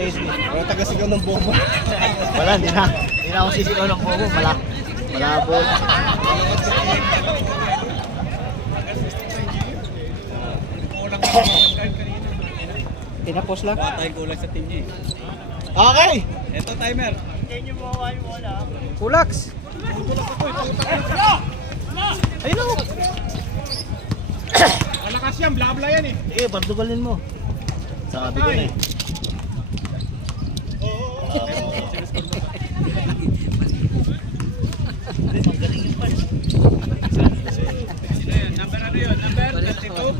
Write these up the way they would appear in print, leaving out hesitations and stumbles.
Sige, sige. Wala taga-sigaw ng bobo. Wala, hindi na. Hindi na ako sisigaw ng bobo. Malabo. Tinapos lang. Patay kulang sa team niya eh. Okay! Ito timer. Kulaks! Ayun o! Malakas yan, blabla yan eh. Sige, partugalin mo. Sabi ko na eh. Sino yan? Number ano yun? Number 32?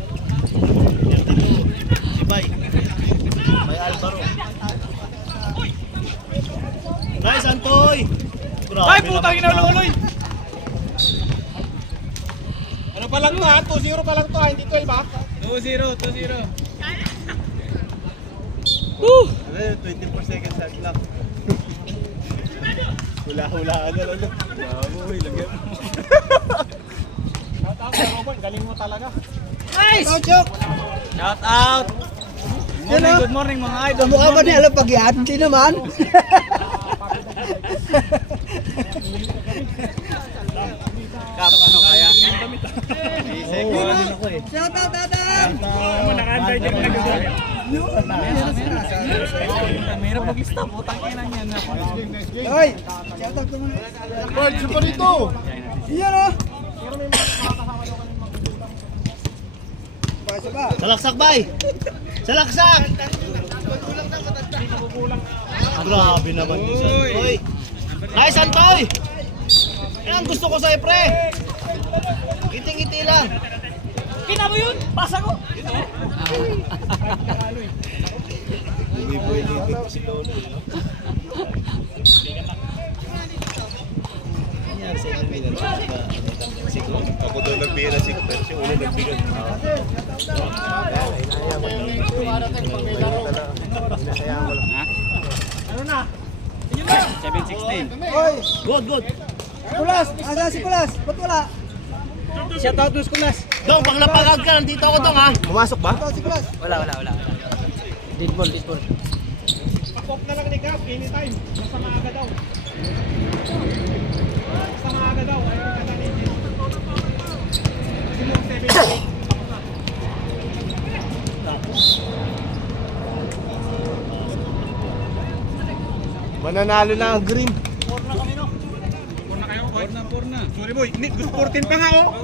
Si Bay. Bay Alvaro. Nice, Antoy! Ay, putang ina uloy! Ano pa lang to ha? 2-0 pa lang to ha, hindi 12 ha? 2-0, 2-0. Woo! 24 seconds sa clock. Hula-hulaan na lalo. Bravo, ilagyan mo. Shout out, Robert, galing mo talaga. Nice! Shout out! Good morning mga idol. Mukha ba niya alam pag yan? Hindi naman. Kap, ano kaya? Ako eh. Shout out, Adam! Ano, naka-antay dyan mo nagsasabi. Mahirap mag-lista, putang ina niyan. Hoy! Shout out naman. Bird, siya pa rito! Iyan o! Salaksak, Bay! Salaksak! Grabe naman yun, Santoy. Nice, Santoy! Yan ang gusto ko sa'yo, pre. Ngiting-ngiti lang. Kita mo yun? Pasa ko! Buhay-buhay dito pa si Lolo. Nangyari sa inyo, Milan? Siguro? Ako daw nagbigay ng 6 pero siya una nagbigay. Ano na? 7-16. Good. Kulas! Asa si Kulas? Ba't wala? Shout out mo, Kulas. Dong, pag napagag ka, nandito ako, Dong, ha? Pumasok ba? Si Kulas. Wala. Dead ball. Pakop na lang ni Gab, anytime. Basta maaga daw. Basta maaga daw. Ayaw ka na ninyo. Simong 7-8. Mananalo na ang green. 4 na kami no? 4 na kayo? 4 na. Sorry boy, gusto 14 pa nga oh.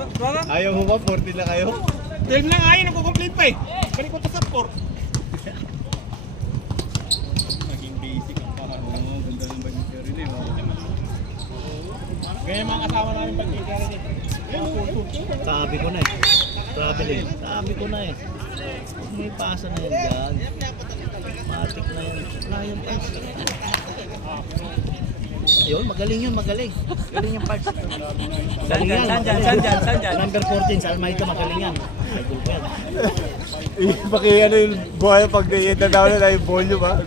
Ayaw mo ba? 14 na kayo? 12 lang ayaw, nagko-complete pa eh. Balik ko to sa 4. Maging basic ang pahar mo. Ganda ng bagay rin eh. Ganyan mga kasama namin pag rin eh. Sabi ko na eh. Sabi ko na eh. May pasa na yan dyan. Matik na yan. Wala yung parts. Ayun, magaling yun. Galing yung parts. Galing yan. Saan dyan? Number 14, sa Almayta, magaling yan. May goal pa yan. Paki ano yung buhay pag naiinta na yung volume ha.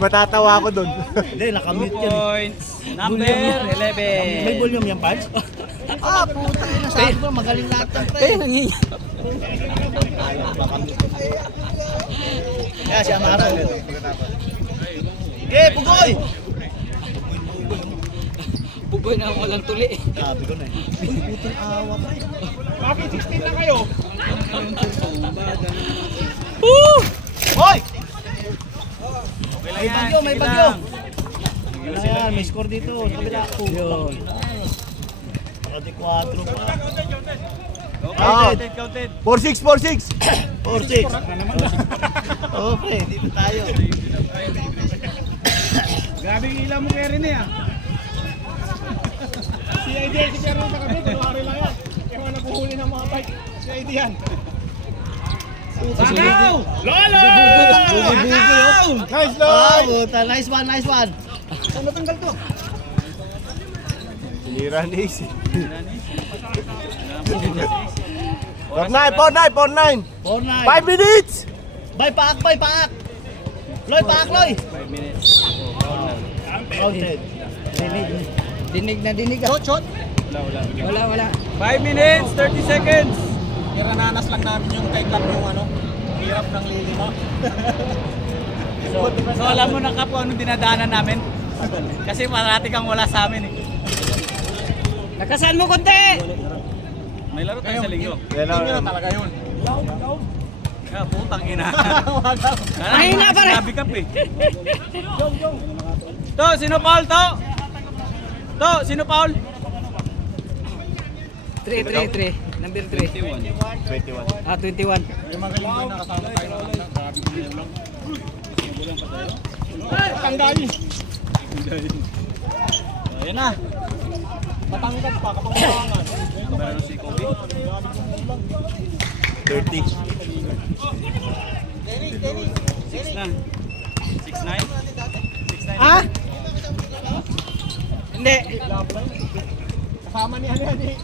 Matatawa ako doon. Hindi, nakamute 2 yan eh. points. Number 11. May volume yung parts? Puta na sabi ko, magaling lahat ng pre. nangiyak. Kaya siya maaraw. Pugoy! Bugoy na walang tuli. Sabi ko na eh. Putang awa pa eh. Bakit 16 na kayo? Hoy! May bagyo. Ayan, may score dito. Kabila ako. Yun. Nakati 4 pa. Counted. 4-6. 4-6. Okay, dito tayo. Grabe yung ilaw mo kaya rin eh ah. Si ID si Jerry sa kami, kunwari lang yan. Kaya mga nabuhuli ng mga bike. Si ID yan. Sagaw! Lolo! Bugoy. Nice Ah, Lloyd! puta. Nice one. Saan natanggal to? Sinira ni AC. 4-9. 4-9. 5 minutes! Bay, paak. Loy, paak, Loy. 5 minutes. Counted. Dinig ah. Shot. Wala. 5 minutes, 30 seconds. Irananas lang namin yung kay Club yung ano, hirap ng lilima. So alam mo na ka po anong dinadaanan namin? Kasi marati kang wala sa amin eh. Nakasan mo konti! May laro tayo sa linggo. Yun talaga yun. Kaya putang ina. Mahina pa rin. Sabi ka pa eh. To, sino Paul? To, sino Paul? 3. Number 3. 21. Ah, 21. Yung mga linggo na kasama tayo ng grabe lang. Tanggalin. Ayan na. Matangkad pa, kapangpangan. Meron si Kobe. 30. 6 na. 6'9". 6'9". Ah? Hindi. Kasama ni ano yan eh.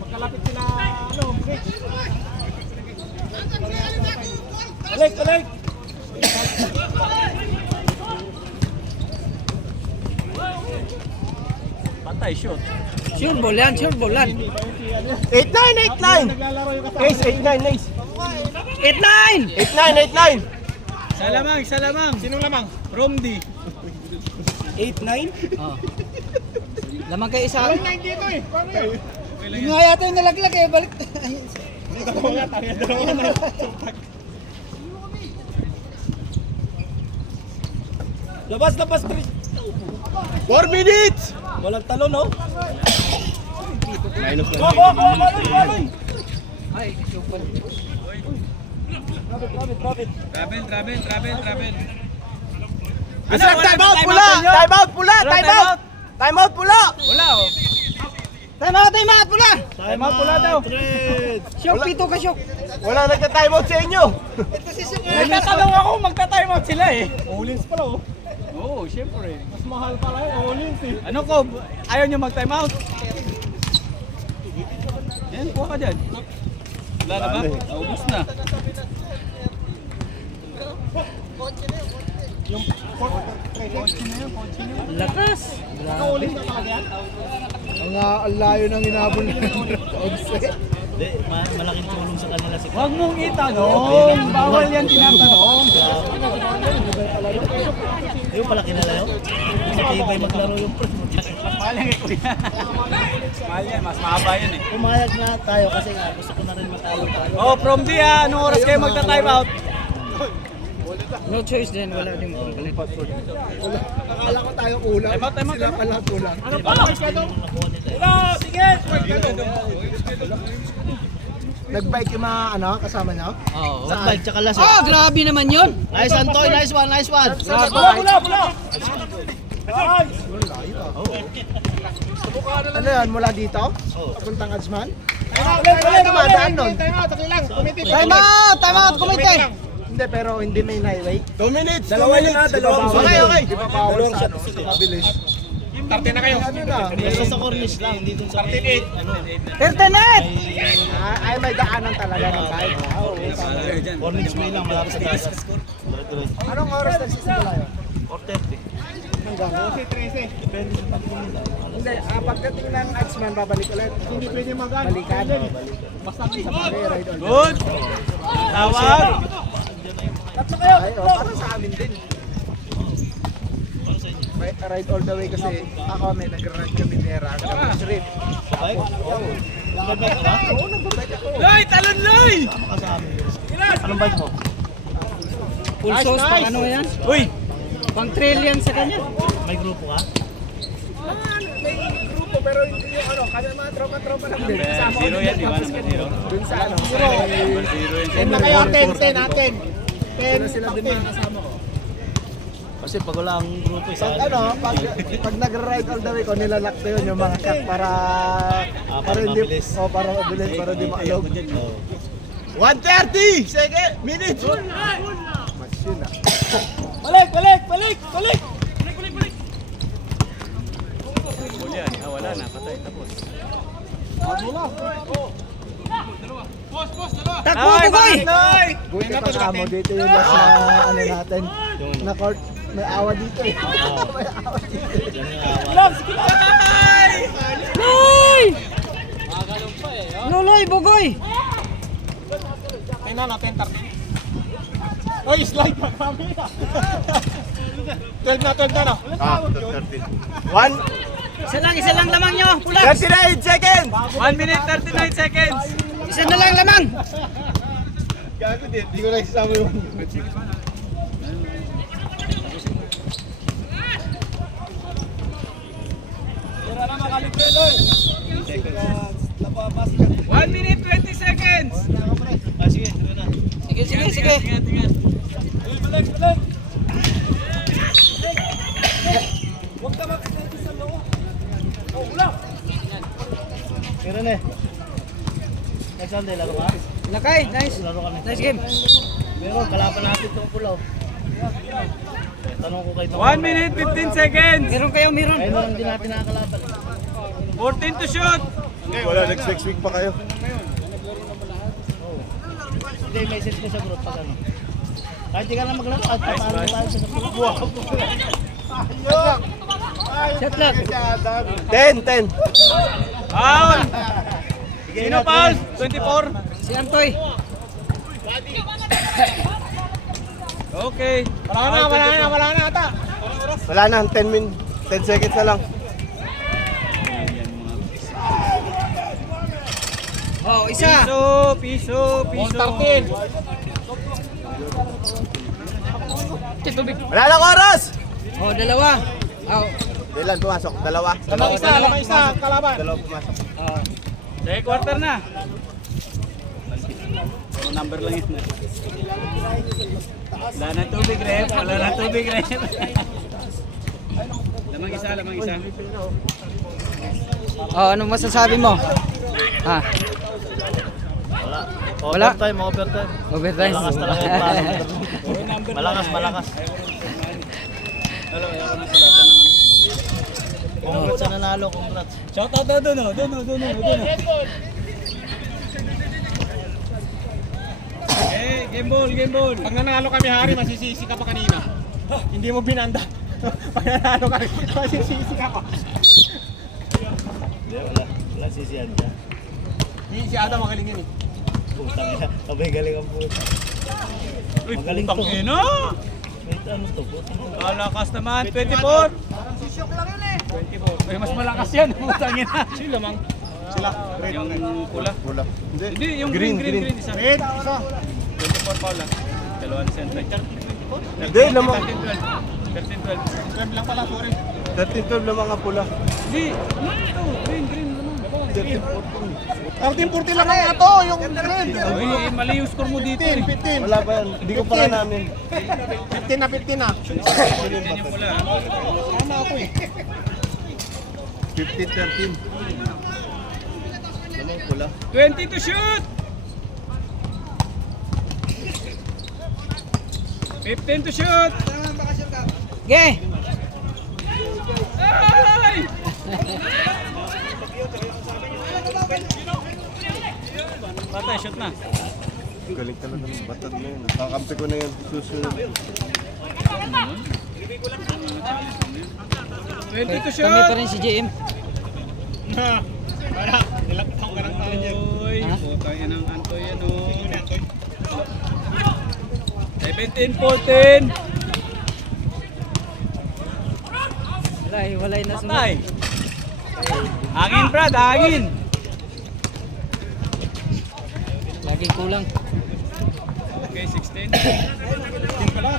Magkalapit sila ano, Rich. Balik! Patay, shoot. Sure ball yan. 8-9! Naglalaro yung kasama. Ace, 8-9, ace. 8-9! 8-9, 8-9. Isa lamang. Sinong lamang? Romdi. 8-9? Oh. Lamang kayo isa. 9 dito eh. Paano yun? Yung nga yata yung nalaglag eh. Balik. Dalawa na. Labas, 3. 4 minutes! Walang talo, no? Minus na. Ay, super. Profit. Travel. Time out, pula! Time out, pula! Wala oh. Time out pula! Time out pula daw. Syok, pito ka syok. Wala nagka-time out sa inyo. Nagtatanong ako, magta-time out sila eh. Olins pala oh. Oo, syempre. Mas mahal pala yung Olins eh. Ano ko, ayaw nyo mag-time out? Yan, kuha ka dyan. Wala na ba? Naubos na. Lakas. Olins na talaga yan? Ang layo ng inabol na Hindi, malaking tulong sa kanila si Huwag mong itanong. Bawal yan tinatanong. Yung pala kilala yun. Sa tibay maglaro yung pre. Mahal yan kuya. Mahal yan, mas mahaba yan eh. Pumayag na tayo kasi nga gusto ko na rin matalo tayo. Oh, from D ah, anong oras kayo magta-time out? No choice din. Wala din complete. Akala ko tayo kulang. Time out. Sila pala kulang. Ano pa? Nakuha nila eh. Sige! Nag-bike yung mga kasama niyo? Oo. Sa bike tsaka laso. Oh, grabe naman yun. Nice one, Toy. Nice one. Pula! Ano yan, mula dito? Oh. Papuntang Adsman? Time dumadaan nun. out, okay lang. Committee. Time out, kumite. Hindi, pero hindi main highway. 2 minutes. Dalawa yun ha, dalawang Okay. Di ba bawal sa mabilis? Tarte na kayo. Ano na? Basta sa cornice lang, hindi dun sa 38. ano. 39! Ay, may daanan talaga ng bike. Cornice way lang, malapit sa taas. Anong oras nagsisimula yun? 4:30. Hanggang? 13. Depende sa takbo nila. Hindi, pagdating ng Adsman, babalik ulit. Hindi pwede mag-ano. Balikan. Basta Sa bagay, ride on. Good! Tawag! Ay, para sa amin din. Ride all the way kasi ako may nag-ride kami nera. Trip. Sa bike? Oo. Nagbabike ka ba? Oo, nag-bike ako. Loy! Talon, Loy! Tama ka sa amin. Anong bike mo? Full sauce, pang ano yan? Uy! Pang trail yan sa kanya. May grupo ka? May grupo pero hindi yung kasi mga tropa-tropa lang din. Kasama ko Zero yan, di ba? Number zero. dun sa Number zero yan. 10 na kayo, 10 natin. Pero sila din mga kasama ko. Kasi pag wala ang grupo, isa. Pag nag-ride all the way ko, nilalak ko yun yung mga shot para para mabilis. para mabilis, para di maalog. Oo. 1:30! Sige, minutes! Mas yun Balik! Huli yan. Wala na. Patay. Tapos. Takbo, Bugoy! Buti pa nga mo, dito yung last na natin. Na court, may awa dito eh. May awa dito. Yan yung awa. Loy! Loloy, Bugoy! Kaya na natin, 13. Oy, slide pa kami. 12 na no. 13. 1 Isa lang lamang nyo, pula. 39 seconds! 1 minute 39 seconds. Isa na lang lamang. Gago din, di ko na isasama yung Seconds. 1 minute 20 seconds. Ah, sige, sige na. Sige. Ingat. Pero na. Next Sunday, laro ka? Lakay, nice. Laro kami. Nice game. Pero kalaban natin itong pulaw. Tanong ko kay 1 minute 15 seconds. Meron. Kaya naman din natin nakakalaban. 14 to shoot. Wala, next week pa kayo. Hindi, message ko sa group pag ano. Kahit di ka lang maglaro, at paano tayo sa group. Shot lock. 10. Foul. Sino foul? 24. Si Antoy. Okay. Wala na ata. Wala na, 10 seconds na lang. Oh, isa. Piso. 13. Wala na oras! Oh, dalawa. Oh. Ilan pumasok? Dalawa. Lamang isa, kalaban. Dalawa pumasok. Second quarter na. Number lang yun. Wala na tubig, ref. Lamang isa. Oh, ano masasabi mo? Ha? Wala. Overtime. Overtime. Malakas talaga yung plano. Malakas. Congrats sa nanalo, congrats. Shout out na doon. Game ball. Pag nanalo kami, Hari, masisisi ka pa kanina. Hindi mo binanda. Pag nanalo kami, masisisi ka pa. Hindi, wala sisiyan ka. Si Adam magaling yun eh. Putang ina, sabay galing ang puta. Magaling to. Ina. Wait, ano to? Putang ina. Kalakas naman, 24. 24. Ay, mas malakas yan. Putang ina. Sila mang. Sila. Yung pula. Wala. Hindi, yung green. Isa. Red, isa. 24 foul lang. Dalawang center. Hindi, lamang. 13-12. 12 lang pala, sorry. 13-12 lamang ang pula. Hindi. Ano ito? Green naman. 13-14 lang nga to, yung red. Uy, mali yung score mo dito. 15. Wala ba yan? Hindi ko pa namin. 15 na. Yan yung pula. Tama ako eh. 15-13. Lamang pula. 20 to shoot. 15 to shoot. Okay. Ay! Patay, shoot na. Galing talaga ng batad na yun. Nakakampi ko na yun. Susunod. 20 to shoot. Kami pa rin si JM. Wala, ilang taong ka ng taon yan. Uy, Ha? putang ina ng Antoy yan o. 17-14. Walay na sunod. Patay. Hangin, Brad, hangin. Laging kulang. Okay, 16. 15 pala.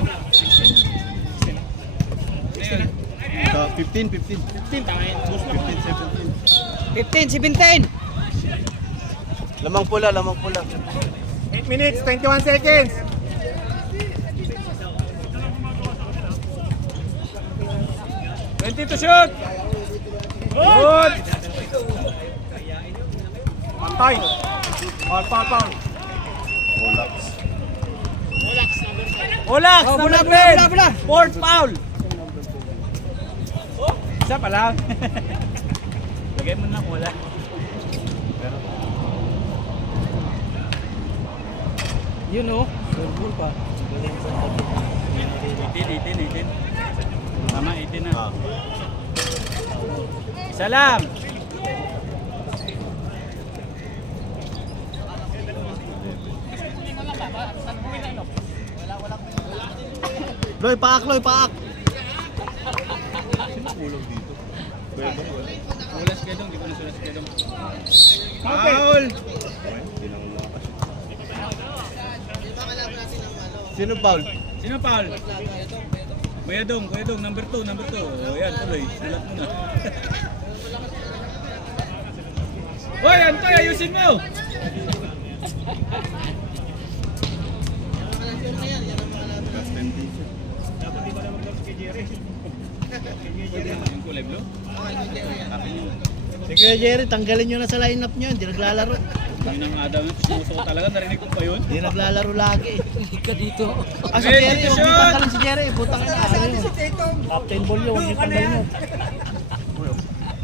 15. 15, tangin. 15, 17. Lamang pula. 8 minutes, 21 seconds. 20 to shoot. Good. Pantay. Foul. Olax, Oh, number bula. 10. Fourth foul. Isa pa lang. Lagay mo na wala. Yun oh. Goal pa. 18. Tama, 18 na. Salam. Loy, paak, Loy, paak. Ulas kayo dong, di ko nasulas kayo dong. Foul! Sino foul? Sino foul? Kuya Dong, number 2. O yan, tuloy. Sulat mo na. Hoy, Antoy, ayusin mo! Yung kulay blue? Si Kuya Jerry, tanggalin nyo na sa lineup nyo. Hindi naglalaro. Yun ang Adam, sumusuko talaga, narinig ko pa yun. Hindi naglalaro lagi. Hindi ka dito. Ah, si Jerry, huwag niyo tanggalin si Jerry. Butang na. Ano yun? Captain Ball yun, huwag niyo tanggalin yun.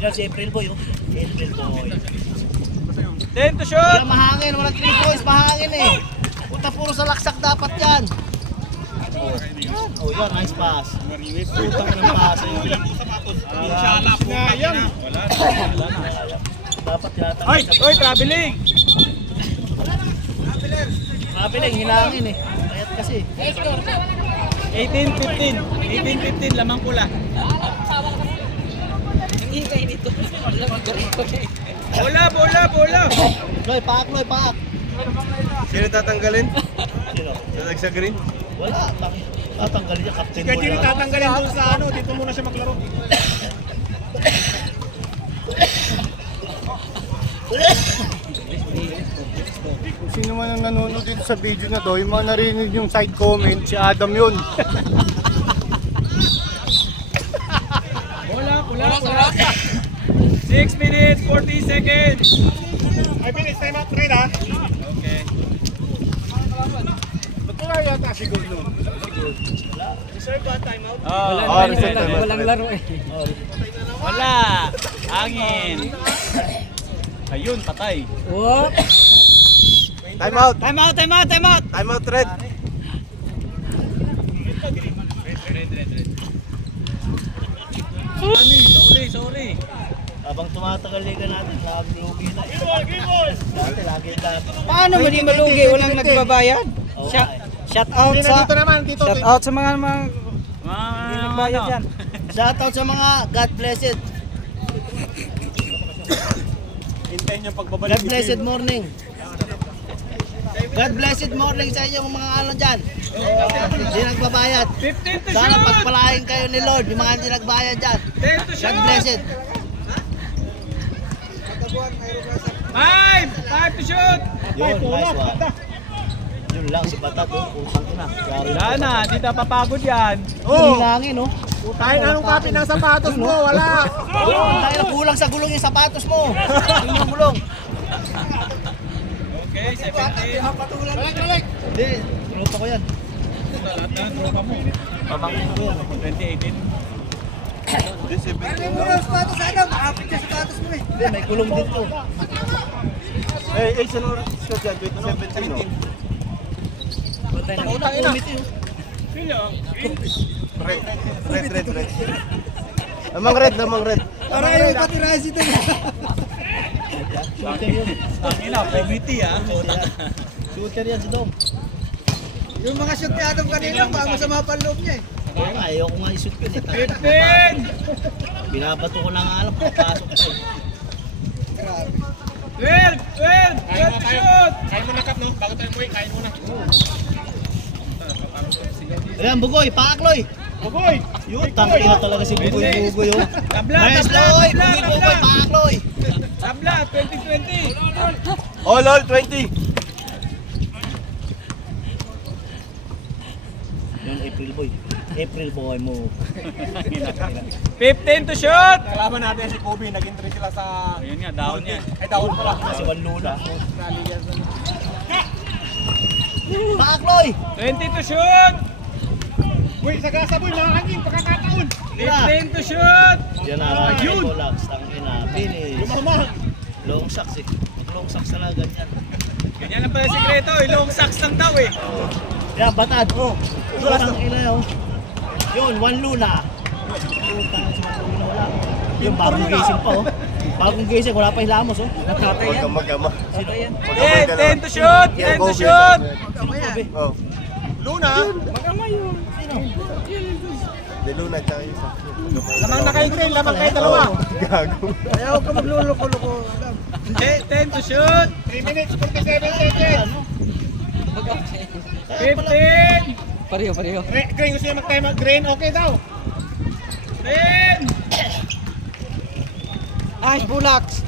Yan si April Boy, oh. April Boy. 10 to shoot! Kaya mahangin, walang 3 boys, mahangin eh. Punta puro sa laksak dapat yan. Oh, yan, nice pass. Putang ng pass yun. Shalap na yan! Wala na. Dapat tinatanggal. Hoy, traveling! Traveling, hinangin eh. Kayat kasi. 18-15, lamang pula. Hindi kayo dito. Wala magkarito eh. Bola! Loy, paak, Loy, paak. Sino tatanggalin? Sino? Sa green? Wala. Tatanggalin niya, Captain Kaya Ball. Jerry tatanggalin doon sa ano, dito muna siya maglaro. Kung sino man ang nanonood dito sa video na to, yung mga narinig yung side comment, si Adam yun. Bola. 6 minutes, 40 seconds. 5 minutes, time out, trade ha. Okay. Ba't wala yata si Gold nun? Walang laro eh. Wala. Hangin. Ayun, patay. Whoop! Time out! Time out. Time out, Red! Sorry. Habang tumatagal liga natin, naglugi na. Dati, lagi dapat. Paano mo di malugi? Walang nagbabayad? Oo, Shout out sa... Dito naman, dito. Shout out sa mga nagbayad yan. Shoutout sa mga God blessed. Hintayin yung pagbabalik. God blessed morning. God blessed morning sa inyo mga ano dyan. Hindi nagbabayad. 15 to Sana shoot. pagpalain kayo ni Lord, yung mga hindi nagbayad dyan. 10 to God shoot. blessed. 5 to shoot. Yun, nice one. Yun lang, si Batat, oh. Putang ina. Wala na, hindi na papagod yan. Oh. Hilangin, oh. Kahit anong kapit ng sapatos mo, wala. Dahil kulang sa gulong yung sapatos mo. Yun yung gulong. Okay, 17. Hindi, tropa ko yan. Lahat na, tropa mo. Pamangkin ko yan. 2018. Hindi, may gulong dito. Eh, sino siya dyan? 17, no? Utang ina. Red. Lamang red. Para yung patirahan si Ted. Shooter yun. Tangina, committee ah. Shooter yan si Dom. Yung mga shoot ni Adam kanina, masama pa loob niya eh. Kaya nga, ayoko nga i-shoot ko. 15. Binabato ko lang alam, papasok ko. 12 to shoot. Kain mo na, Kap, no? Bago tayo umuwi, kain mo na. Ayan, Bugoy, paakloy. Bugoy! Yun, tangina talaga si Bugoy, oh. Tabla, Nice, Loy, Bugoy, paakloy. Tabla, 2020. All 20! Yung April boy mo. 15 to shoot. Kalaban natin si Kobe, naging 3 sila sa... Ayun nga, down niya. Ay, down pala. Kasi Wanlula. Paakloy. 20 to shoot. Uy, sagasa boy, mga kanyang, pagkakataon! 15 to shoot. Yan na, yun. Relax, tangina. Finish. Mama! Long socks eh. Long socks talaga ganyan. Ganyan lang pala sikreto, long socks lang daw eh. Yan, Batad. Oh. Tangina yun. Yun, Wanlula. Putang si Wanlula, wala. Yung bagong gising pa, oh. Bagong gising, wala pa hilamos, oh. Natatay yan. Magama. Sino yan? 10 to shoot. 10 to shoot. Sino ba, be? Oh. Luna! Magama yun. Sino? ano. Deluna tsaka isa. Lamang na kayo green, lamang kayo dalawa. Gago. Ayaw ka magluloko-loko. Hindi, 10 to shoot. 3 minutes, 47 seconds. 15. Pareho. Green, gusto niya mag-time out. Green, okay daw. 10. Nice, Bullocks.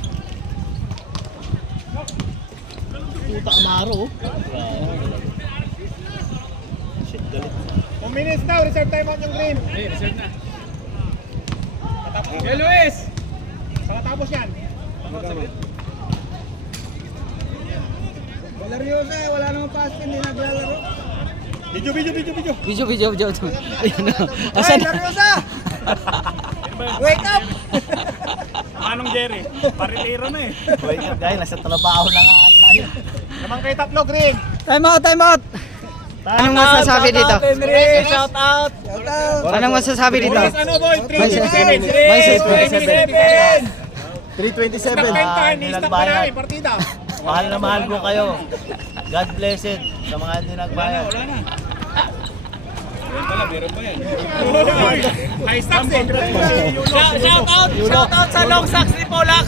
Puta Amaro. Shit, galit. 2 minutes daw, reserve time out yung green. Hey, reserve na. Hey, Luis. Pagkatapos yan. Laryosa, wala namang pass, hindi naglalaro. Video. Video. Ayan na. Asan? Laryosa! Wake up! Anong Jerry? Paritiro na eh. Wait up guys, nasa trabaho lang nga tayo. Lamang kayo tatlo, green. Time out! Anong masasabi dito? Shout out. Anong masasabi dito? Boys, ano boy? 3:27. May 327. Nagbentahan, Hindi i-stop na nagbayad. namin, partida. Mahal na mahal ko kayo. God bless it sa mga hindi nagbayad. Wala na. Wala, meron pa yan. High stocks eh. Shout out sa long socks ni Polak.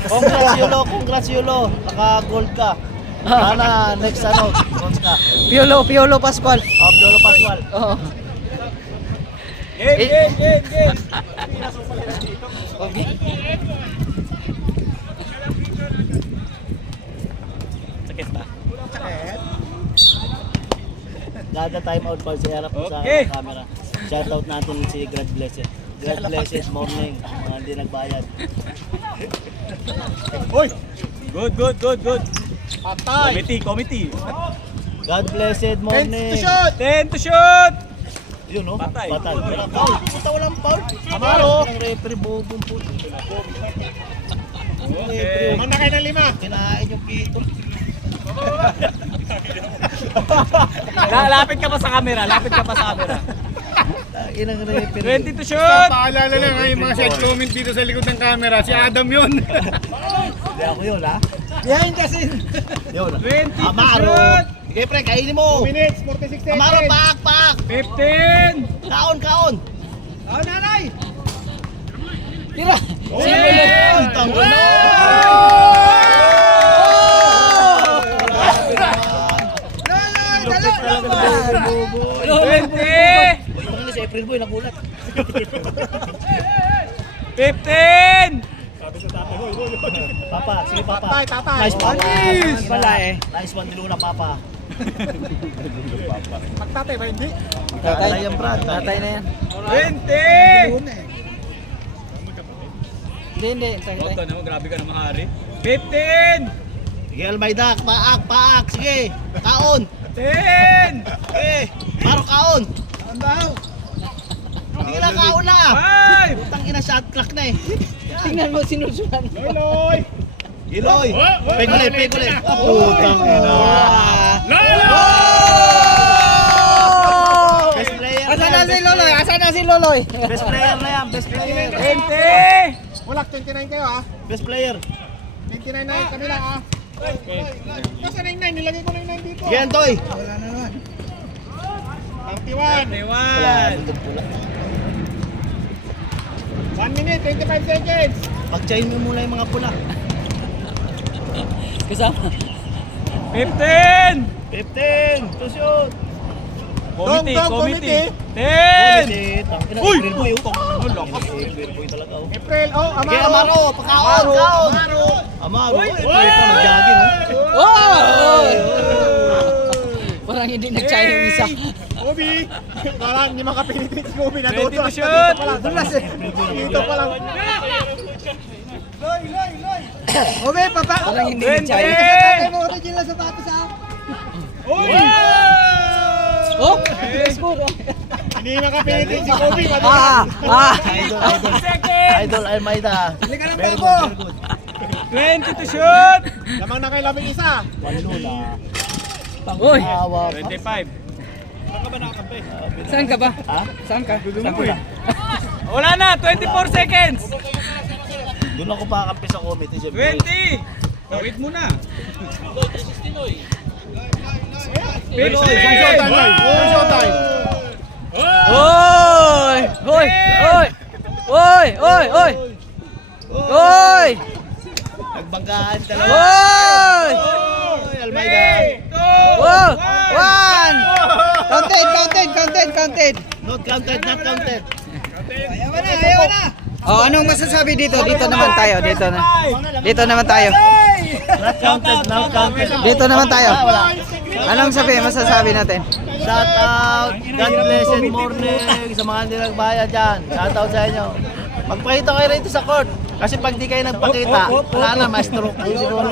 Congrats Yulo. Naka-gold ka. Sana next bronze ka. Piolo Pascual. Piolo Pascual. Oo. Game. Sakit ba? Gada time out pa sa harap sa Okay. camera. Shoutout natin si God bless it. God bless it morning. Mga hindi nagbayad. Uy, Good. patay. Committee. God bless it 10 morning. to shoot. 10 to shoot. Yun no? Patay. Patay. Walang foul. Puta walang foul. Amaro. Ang referee bubong po. Okay. Lamang na kayo ng 5. Kinain yung pito. Lapit ka pa sa camera. Inang referee. 20 to shoot. Paalala lang ay mga set comment dito sa likod ng camera. Si Adam yun. Hindi ako yun ha. Behind kasi. Yun. 20 to Amaro. shoot. Sige pre, kainin mo. 2 minutes, 46 seconds. Amaro, pak. 15. Kaon. Oh, nanay! Tira! Uy, tanggo na. Lupit talaga ng boboy. 20. Uy, tangin si April Boy, nagulat. 15. Papa, sige papa. Tatay. Nice papa. Wala eh. Nice one, Diluna papa. Magtatay ba hindi? Tatay yan, Brad. Tatay na yan. 20. Hindi. Tatay. Oto naman, grabe ka naman hari. 15. Sige, Almayda, paak. Sige, kaon. 10. Sige, Maro kaon. Sige lang, kaon lang ah. 5. Putang ina, shot clock na eh. Tingnan mo, sinusulan. Loy. Giloy. Pekulit. Putang ina. Best player. Asan na si Loloy? Best player na yan, best player. 20. Wala, 29 kayo ha. Best player. 29 na kami lang ha. Basta na yung 9, nilagay ko na yung 9 dito. Yan, Toy. 31. 21. Pula. 1 minute, 25 seconds. Pag-chain mo muna yung mga pula. Kasama. 15. 15. To shoot. Committee. 10. Tangina, Uy! April Boy. April Boy talaga. Oh. April, Sige, Amaro. Amaro. Pakaon. Amaro. April pa nag-jogging. Oh. Oh! Parang hindi nag-chaya yung isa. Kobe. Parang hindi makapilitin si Kobe. 20 to shoot. Dito pa lang. Ome, papa! Parang hindi 20. nag-chaya. Mo original sa tapos ha. Uy! Oh! Score oh. Hindi makapilitin si Kobe. Idol Almayda. Halika ng Very bago. good. 20 to shoot. Lamang na kay labing isa. Lula. Uy! Awa. 25. Saan ka ba? Ha? Saan ka? Saan ka? Wala na, 24 seconds. Doon ako pakampi sa committee. Siyempre. 20. Wait muna. 15. Showtime. Oy! Oy! Oy! Oy! Oy! Oy! Oy! Nagbanggaan talaga. Oy! Oy, Almeida. Oh! One! Counted! Not counted, not counted. Oh, anong masasabi dito? Dito naman tayo. Dito naman tayo. Not counted, not counted. Dito naman tayo. Wala. Anong masasabi natin? Shout out, God blessed morning sa mga hindi nagbayad dyan. Shout out sa inyo. Magpakita kayo rito sa court. Kasi pag di kayo nagpakita, wala na, ma-stroke kayo siguro.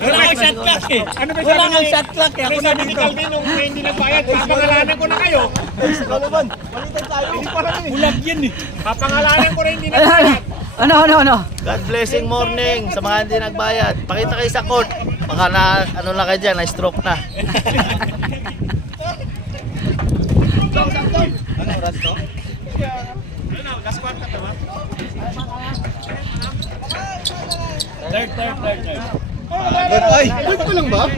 Wala kang shot clock eh. Ano ba sabi ni shot clock eh? Ako na ni Calvin nung hindi nagbayad, papangalanan ko na kayo. Bulag yan eh. Papangalanan ko na hindi nagbayad. Ano? God blessing morning sa mga hindi nagbayad. Pakita kayo sa court. Baka na, ano lang kayo dyan, na-stroke na. Ano oras to? Last quarter na ba? Third. Ay, wait ko lang ba?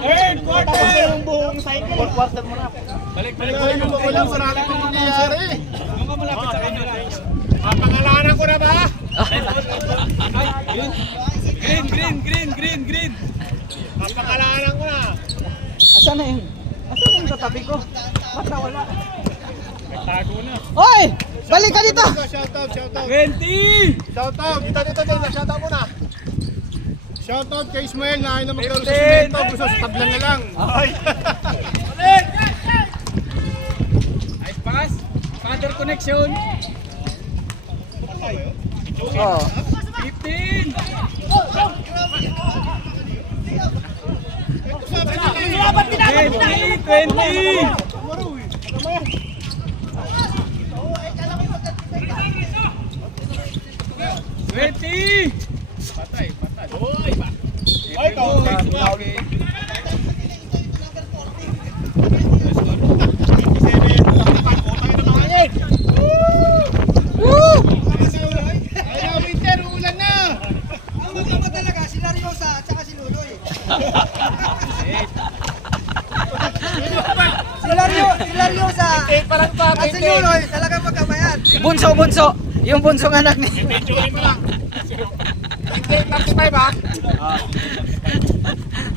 Third quarter yung buong cycle. Fourth quarter mo na. Balik mo ko lang, marami kong nangyayari. Yung ka malapit sa kanya. Papangalanan ko na ba? Green. Papangalanan ko na. Asan na yung tatabi ko? Ba't nawala? Nagtago na. Oy! Balik ka dito! Shoutout. 20! Shoutout. Dito. Shoutout mo na. Shoutout kay Ismael na ayaw na magkaroon sa 15. simento. Gusto sa tablan na lang. Nice pass. Father connection. Oh. 15! 20! Patay. Ay, Okay. Ayaw, winter, ulan na! Ang magkama talaga, si Lariosa at saka si Luloy. Si Lariosa at si Luloy talagang magkamayan. Bunso. Yung bunsong anak ni. Medyoin mo lang. 35 ha?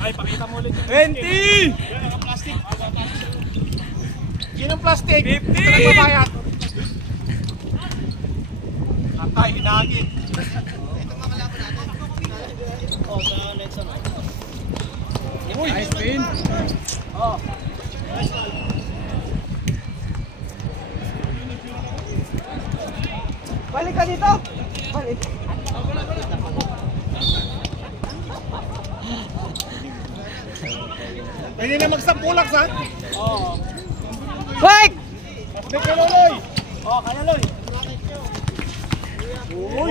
Ay, pakita mo ulit. 20! Ginong plastic. 50. Nagbabayad. Atay, hinangin. Nice spin. Balik ka dito! Balik. Pwede na magsampulak sa? Wait! Plastic ka, Loloy. Oh, kaya, Loy. Uy!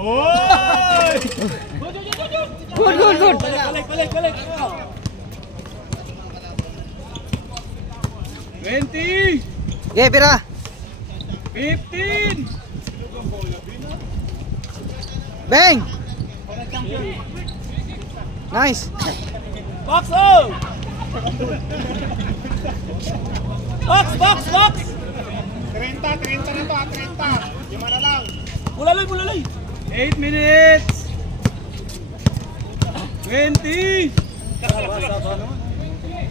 Uy! Good. Balik. 20! Okay, pira. 15! Bang! Nice. Box out! Box! 30 na to, 30. Lima na lang. Bulalay! 8 minutes! 20!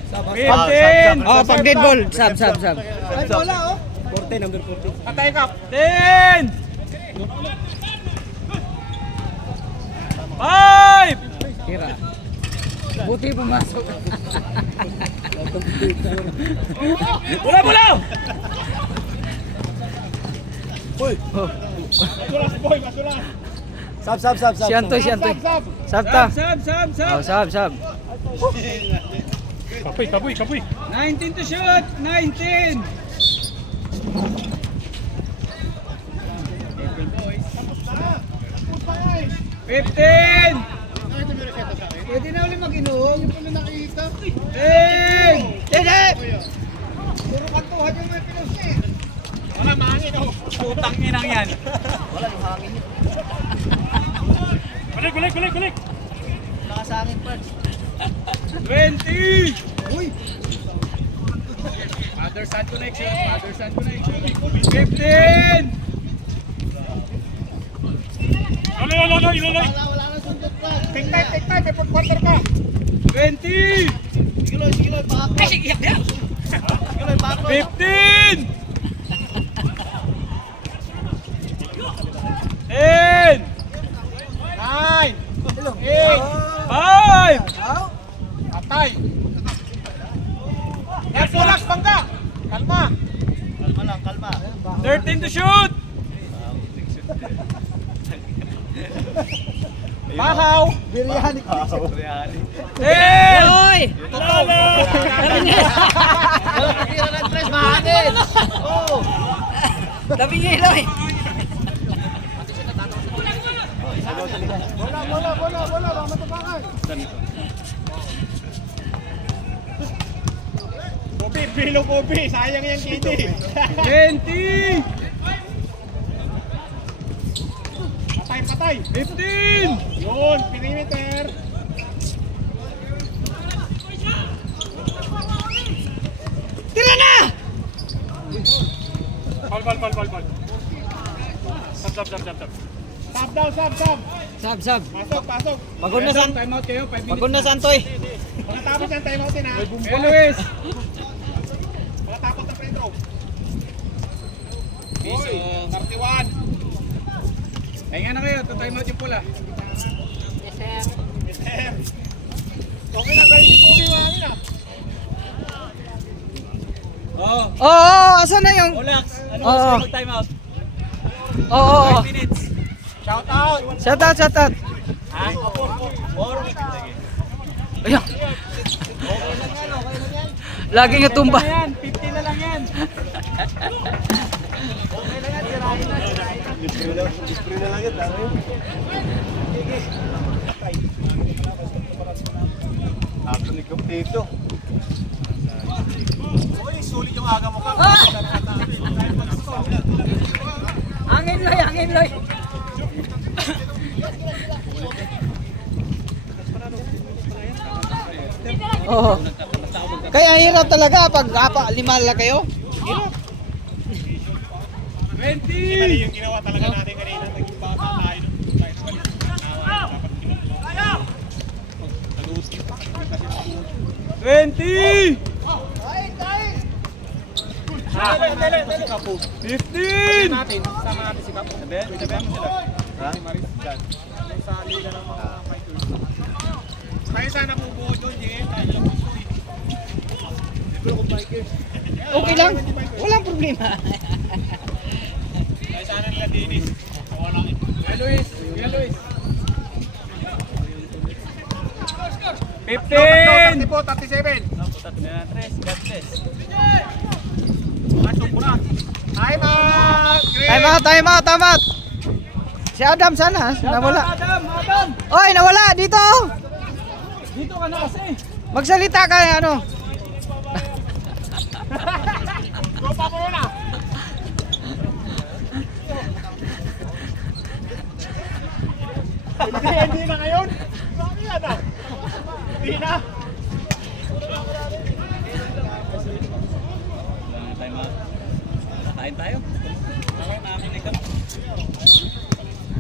15! Oh, pag dead ball. Sab. Ay, bola oh. Patay ka. 10! 5! Tira. Buti pumasok. Bola! Masulas, boy, masulas. Sab. Siyantoy. Sab. Sab ta. Sab! Oh, sab. Kapoy. 19 to shoot! 19! Fifteen! Pwede na ulit mag-inom. Yung pala nakikita. 10! Puro kantuhan yung may pinos eh. Wala mahangin, oh. Putang inang yan. Balik. Nakasangin, Pards. 20! Uy, Father-son connection. Father-son connection. 15! Iloy. Wala na sundot ka. Take time. May fourth quarter ka. 20! Sige Loy, back. Ay, sige Loy, back Loy. 15! 10! 9. 5! Patay. Yan, Polax, bangga. Kalma. Kalma. 13 to shoot! Bahaw. Biryani ko. 10! Hoy! Tira ng tres, mahanin. Oh. Tabi niya, Eloy! Bola. Baka matapakan. Kobe. Sayang yan, Kitty. 20! Patay. 15! Yun, perimeter. Tira na! Bal. Sab. Sab daw. Sab. Pasok. Pagod na san. Time out kayo, 5 minutes. Pagod na santoy. Pagkatapos yan, time outin ha. Hey, Luis! Pagkatapos ng free throw. Oy, 31. Pahinga na kayo, time out yung pula. Okay na, galing ni Kobe mamin ah. Oo. Oo, asan na yung... Olax, ano Oo. gusto mag time out? Oo. 5 minutes. Shout out. Shout out. Ha? 4. Ayan. Lagi nga tumba. Yan, 50 na lang yan. Ako ni Kompleto. Uy, sulit yung aga mo ka. Angin loy. Oo. Kaya hirap talaga pag lima lang kayo. 20! Yung ginawa talaga natin kanina, naging bata tayo. 20! 15! Natin, sama natin si Kapo. Sabihan mo sila. Si Maris, dyan. Yung sa liga ng mga fighters. Kaya sana bubuo doon, Jay. Dahil lang gusto eh. Okay lang. Walang problema. Kaya sana nila Dennis. Wala eh. Kuya Luis! 15! 37. God bless. Time out! Time out. Si Adam sana, nawala. Adam! Oy, nawala dito. Dito ka na kasi. Magsalita ka ano. Go pa mo na! Hindi na ngayon? Bakit yan ah? Hindi na? Time out. Kain tayo. Nakinig ka.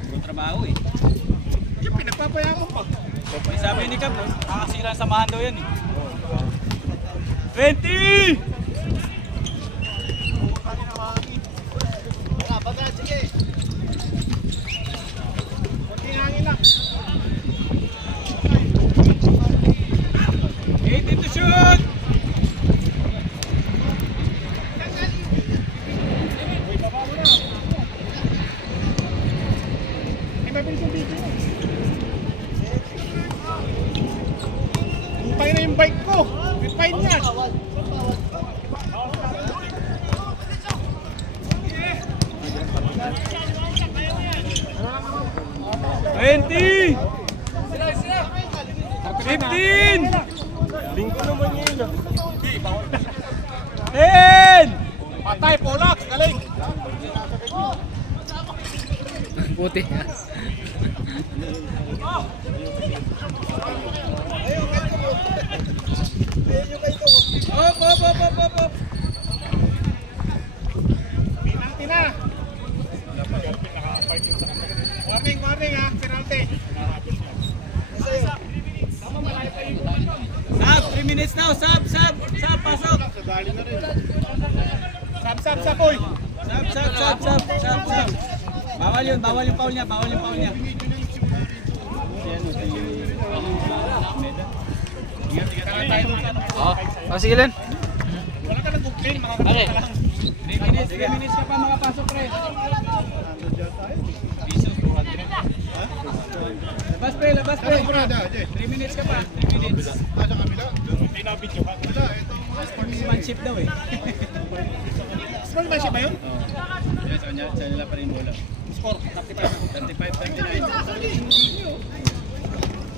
Puro trabaho eh. Yung pinagpapayaman pa. May sabi ni Cap, nakakasira ang samahan daw yan eh. 20! Sige. Kunting hangin lang. 18 to shoot! Ay, mabilis yung video. Upay na yung bike ko. May fine yan. $20! 15! Linggo naman yun. 10! Patay, Polax. Galing. Puti. Op! boy. Sab. Bawal yung foul niya. Sige Len. Wala ka nang complain, makakatawa ka lang. 3 minutes ka pa makapasok pre. Labas pre. 3 minutes ka pa. 3 minutes. Sportsmanship daw eh. Sportsmanship ba yun? Yes, sa nila pa rin bola. Score, 35. 35-39.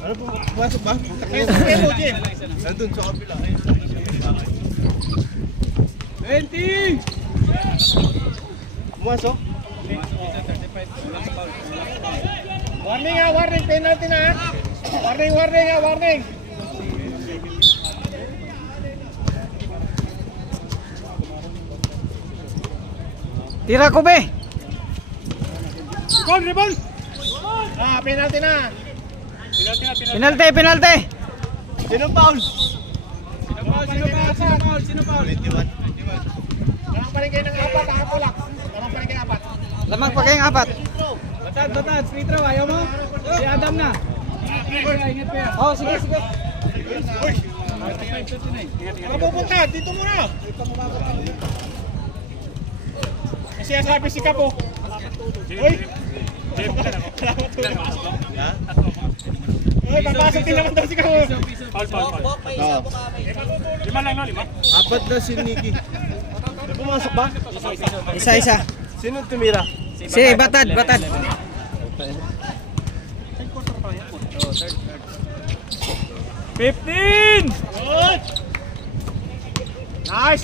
Ano po? Pumasok ba? Kemo, Jim. Nandun sa kapila. 20! Pumasok? Warning, penalty na. Warning. Tira ko be. Goal, rebound. Penalty na. Penalty. Sino foul? Sino foul? 21. Lamang pa rin kayo ng apat, Polak. Lamang pa rin kayo ng apat. Lamang pa kayong 4. Batad, free throw, ayaw mo? Si Adam na. Ingat pa yan. Oh, sige. Uy, 35-39. ano pupunta? Dito muna. Kasi sabi si Kapo. Uy. Uy, papasok din naman daw si Kapo. Oo. 5 lang, no? 5? Apat na si Nicky. Pumasok ba? Isa. Sino tumira? Si Batad. 15! Nice.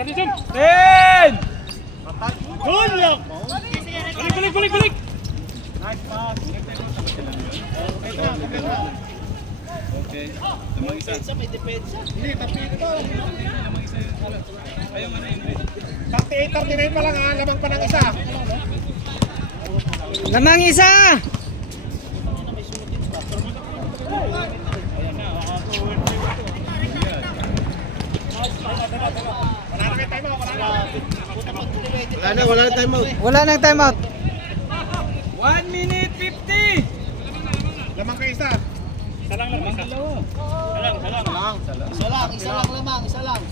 10! Good luck. Balik. Nice pass. Okay. Lamang isa. Hindi, tapi ito. Ayaw mo na yun. 38-39 pa lang ha, lamang pa ng isa. Lamang isa. Wala na kayo time out, Wala na time out. Wala nang timeout. 1 minute 50! Lamang kayo isa. Isa lang. Isa lang.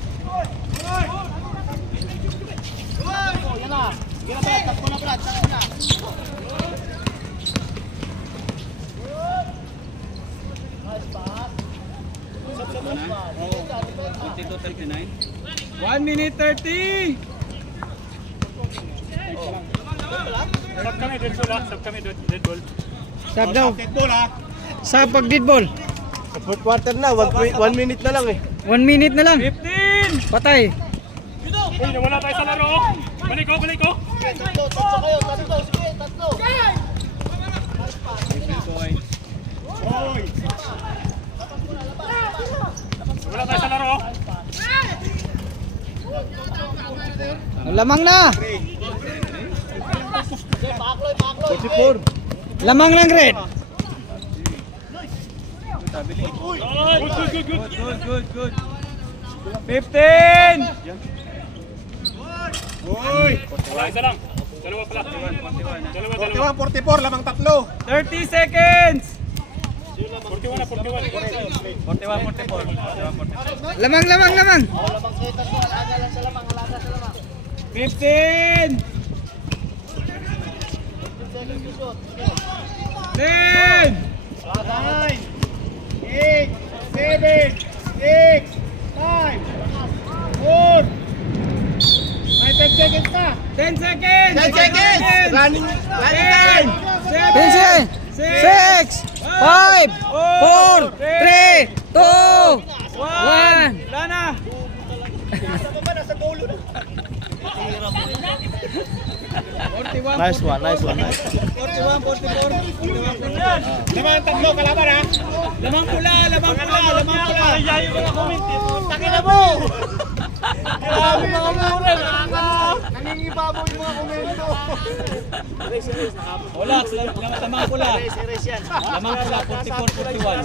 Oh, yan na. Yan na, Brad. Takbo na. Nice pass. 22-39. 1 minute 30! Sab kami, dead ball. Sab daw. Basketball ha. Sa pag dead ball. Sa fourth quarter na, 1 minute na lang eh. 1 minute na lang. 15! Patay. Uy, nawala tayo sa laro. Balik ko. Tatlo kayo, tatlo. Oy. Nawala tayo sa laro. Lamang na. 44. Lamang ng red. Good. 15! Oy. Isa lang. Dalawa pala. 41-44, lamang tatlo. 30 seconds! 41 na. 41-44. Lamang. Lamang kayo tatlo. Alaga lang sa lamang. 15! 10! 9, 8, 7, 6, 5, 4. Ay, 10 seconds pa. 10 seconds! 10 seconds! Running 10! 10, 6, 5, 4, 3, 2, 1. Wala na! Nasa dulo na. 41, Nice one. 41, 44. Lamang tatlo, kalaban ha. Lamang pula! Yayo mga comment. Takin na mo. Grabe mga mura. Nangingibabaw yung mga komento. Wala, lamang pula. Series yan. Lamang pula, 44, 41.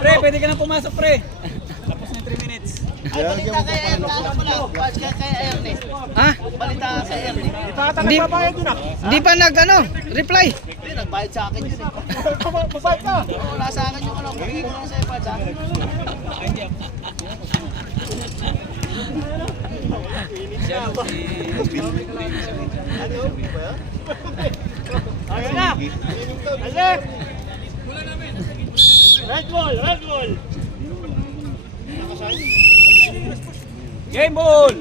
Pre, pwede ka na pumasok pre. Tapos na yung 3 minutes. Ay, balita kay Ernest. Kay Ernest. Ha? Balita kay Ernest. Hindi, hindi pa reply. Hindi, nagbayad sa akin yun eh. Masayip ka. Oo, wala sa akin yung ano. Pagkino lang sa iPad sa akin. Ayun na! Alek! Red ball! Red ball! Game ball!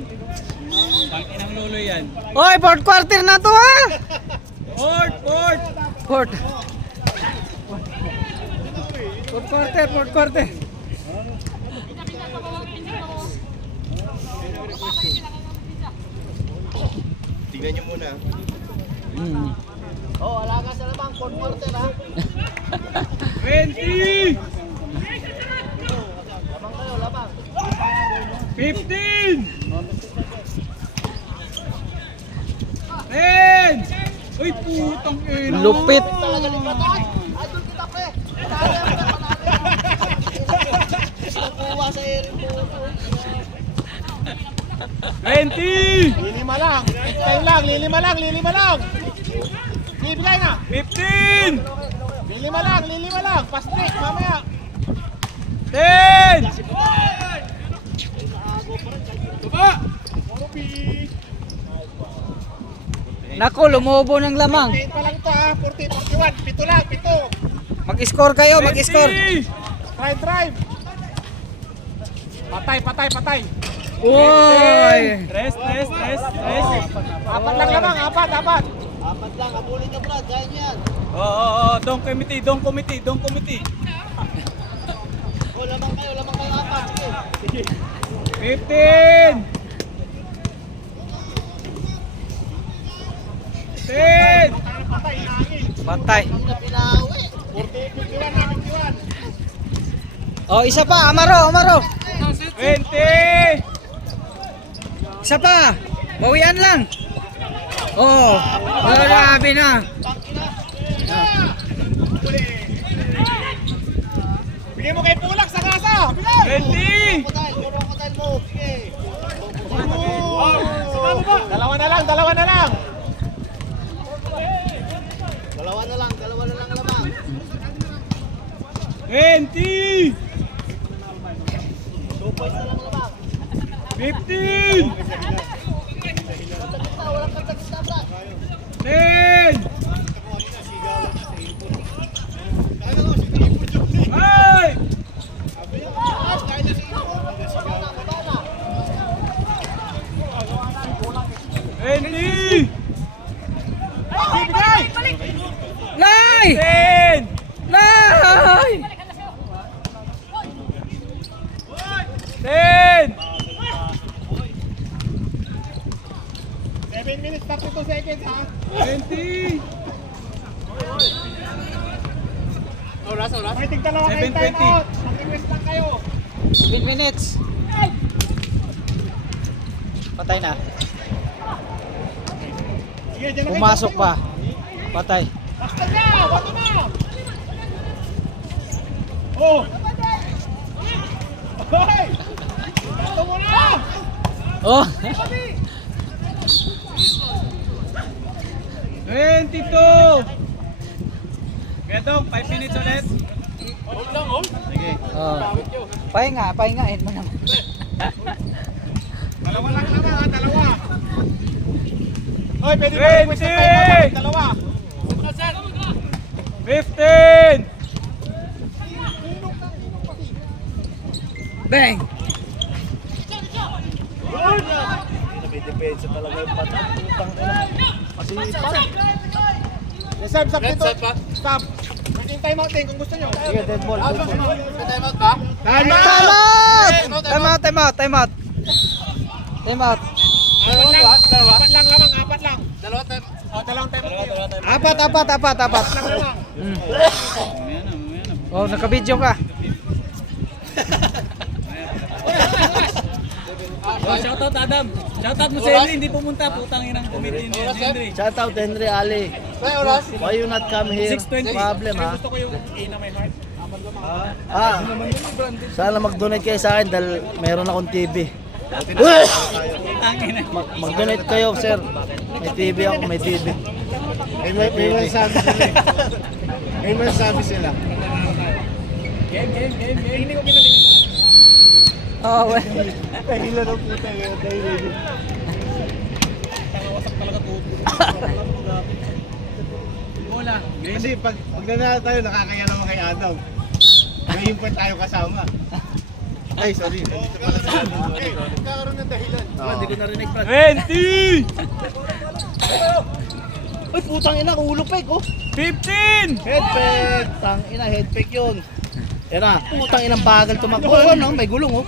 Pangin ang lolo yan. Hoy, fourth quarter na to ha! Fourth! Fourth. Fourth quarter. Tingnan nyo muna. Oh, wala ka sa labang. Fourth quarter ha. 20! Labang kayo, labang. 15! 10! Uy, putang ina! Lupit. Talaga libratan. Idol kita pre. Panalo yan, panalo. Nakuha sa area mo. 20! Lilima lang. Lilima lang. Ibigay na. 15! Lilima lang. Pastrik, mamaya. 10! Baba! Nako, lumubo ng lamang. 10 pa lang ito ha. 40, 41. Pito lang. Mag-score kayo, mag-score. 20! Drive. Patay. Uy! Rest. Apat lang lamang. Apat. Apat lang, abulin nyo Brad. Kaya nyo yan. Oo, dong committee. Oh, lamang kayo apat. Sige. 15! 10! Pantay. Hindi na pinawi. 41. Oh, isa pa, Amaro. 20! Isa pa. Bawian lang. Oh, grabe na. Bigay mo kay Pulak sa kasa. Bigay. 20! Krokodile mo. Sige. Dalawa na lang. Dalawa na lang lamang. 20! 2 points na lang lamang. 15! Walang kagkagita Brad. 10! Ay! 20! Lay! 10! Lay! 10! 7 minutes, 32 seconds ha. 20! May tigdalawa kayo 7:20. time out. Mag-request lang kayo. 7 minutes. Patay na. Sige, dyan na kayo. Pumasok pa. Patay. Basta na! Bato na! Oh! Hoy! Bato mo na! Oh. 22! Kaya dong, 5 minutes ulit. Oh. Pahingain mo naman. Dalawa lang naman ha, dalawa. Hoy, pwede 20! ba request ng time out? Dalawa. 15! Bang! May depensa talaga yung bata. Putang ina. Masipan. Reserve, substitute. Stop. Pwedeng time out din kung gusto nyo. Sige, dead ball. Time out ba? Time out! Apat lang lamang, apat lang. Dalawang time out. Apat. Lang lamang. Oh, naka-video ka. Oh, shoutout Adam. Shoutout mo sa Henry, hindi pumunta. Putang inang committee ni Henry. Shout out Henry Ali. Why you not come here? 6:20. Problem ha. Gusto ko yung A na may heart. Sana mag-donate kayo sa akin dahil meron akong TV. Mag-donate kayo, sir. May TV ako, may TV. May masasabi sila eh. May masasabi sila. Hindi ko kinalim. Oh, well. Kahila ng puta ngayon. Dahil Wasak talaga to. Bola. kasi pag nanalo tayo, nakakaya naman kay Adam. Ngayon pa tayo kasama. Ay, sorry. Dito pala sa atin. Nagkakaroon ng dahilan. Hindi ko narinig, Brad. 20! Uy, putang ina, ulo fake, oh. 15! Head fake. Tang ina, head fake yun. Yan na, putang inang bagal tumakbo. Oh, no, may gulong, oh.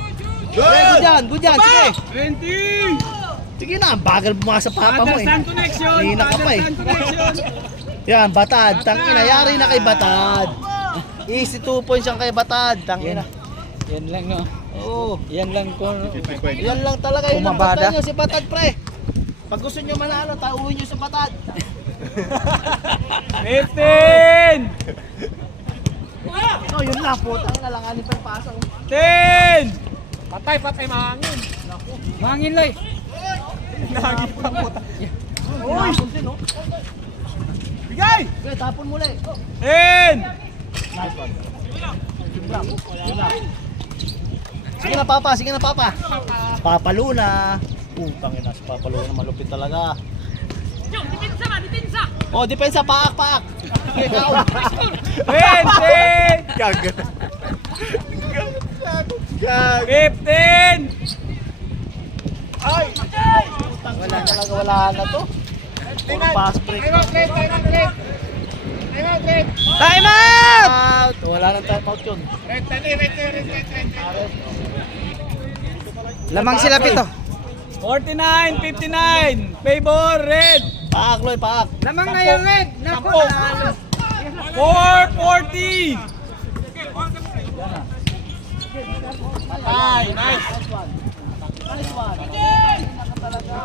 Good yan, sige. 20! Sige na, bagal bumasa sa papa mo, eh. Understand connection! Hina ka pa, eh. Understand connection! Yan, Batad. Tang ina, yari na kay Batad. Easy 2 points yan kay Batad. Tang ina. Yan lang, no? Oo. Yan lang ko. Yan lang talaga yun ang Bumabada. batay nyo si Batad, pre. Pag gusto nyo manalo, tauhin nyo sa Batad. 15! Oh, yun na, putang ina, langanin pa yung pasa. Oh. 10! Patay, mahangin. Mangin lay. Nahagi pa puta. Uy! Din, oh. Bigay! Okay, tapon muli. 10! Nice one. Sige na, Papa. Sige na, Papa. Papa Luna. Putang ina, si Papa Luna malupit talaga. Oh, depensa, paak. Sige, ikaw. 20! Gag. 15! Wala talaga, wala na to. Puro pass break. Time out! Out. Wala nang time out yun. Lamang sila pito. 49, 59, favor, red. Paak, Loy, paak. Lamang na yung red. Naku, nalo. 440. Patay. Nice one. Nice one.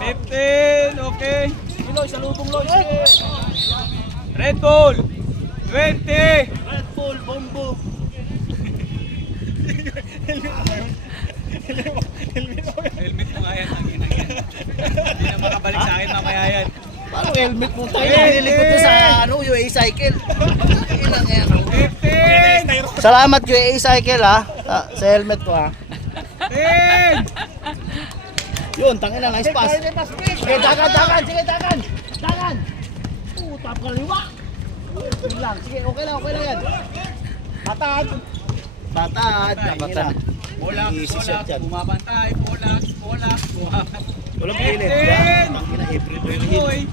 15, okay. Loy, sa lubong, Loy. Sige. Red Bull. 20. Red Bull, bombo. Helmet mo nga yan. Hindi na makabalik sa akin mamaya yan. Paano helmet mo tayo? Binili ko to sa UA Cycle. Ilang yan. 15. Salamat UA Cycle, ha. Sa helmet ko, ha. 10. Yun, tangin na, nice pass. Sige, dagan. Sige, dagan. Tap kaliwa. Yun lang. Sige, okay lang yan. Batad. Tangin na. Bolak, Easy shot yan. bumabantay. Bolak. Walang pilit. Yan. Tangin na, April Boy.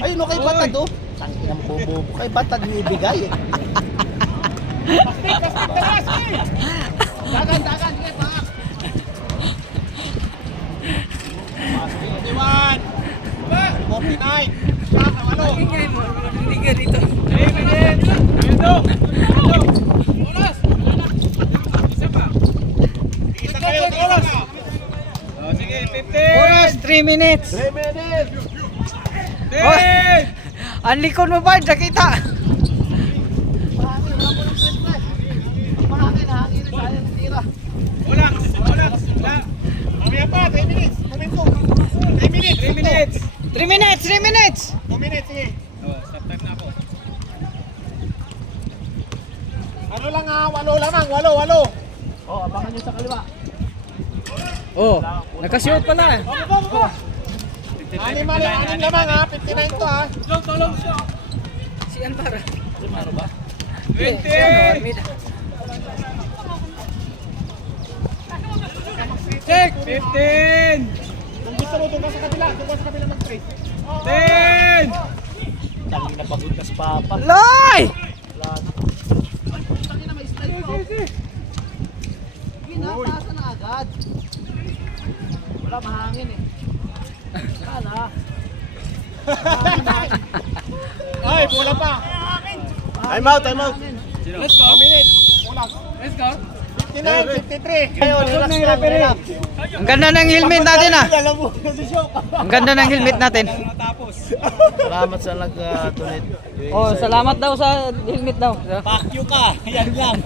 Ayun, no, kay Batad, oh. Tangin ang bobo. Kay Batad yung ibigay, eh. Dagan. Sige, paak. 49. Ano? Hindi ka dito. 3 minutes. Ito. Isa kayo, oras. Oh, sige, 15. Oras, 3 minutes. 10. Ang likod mo ba? Nakita. Mahangin, sayang tira. Bolak. Mamaya pa, 3 minutes. Momentum. 3 minutes. 3 minutes. 3 minutes, 3 minutes. 2 minutes, sige. Oh, stop time na ako. Ano lang ha, 8 lamang, 8. Oh, abangan nyo sa kaliwa. Oh, nakashoot pala. 6 lamang ha, 59 to ha. Si Antara. Ano ba? 20. Check. 15. Kung gusto mo, doon ka sa kabila mag-trade. 10. Tangin na pagod ka sa Papa. Loy! Tangin na, may slide ko. Ginapasa na agad. Wala, mahangin, eh. Sana. Ay, bola pa. Time out. Let's go. 2 minutes. Bola. Let's go. 59-53. Ngayon, relax lang, relax. Ang ganda ng helmet natin ah. Alam mo, kasi shock. Ang ganda ng helmet natin. Matapos. Salamat sa nag-donate. Oh, salamat daw sa helmet daw. Fuck you ka, yan lang.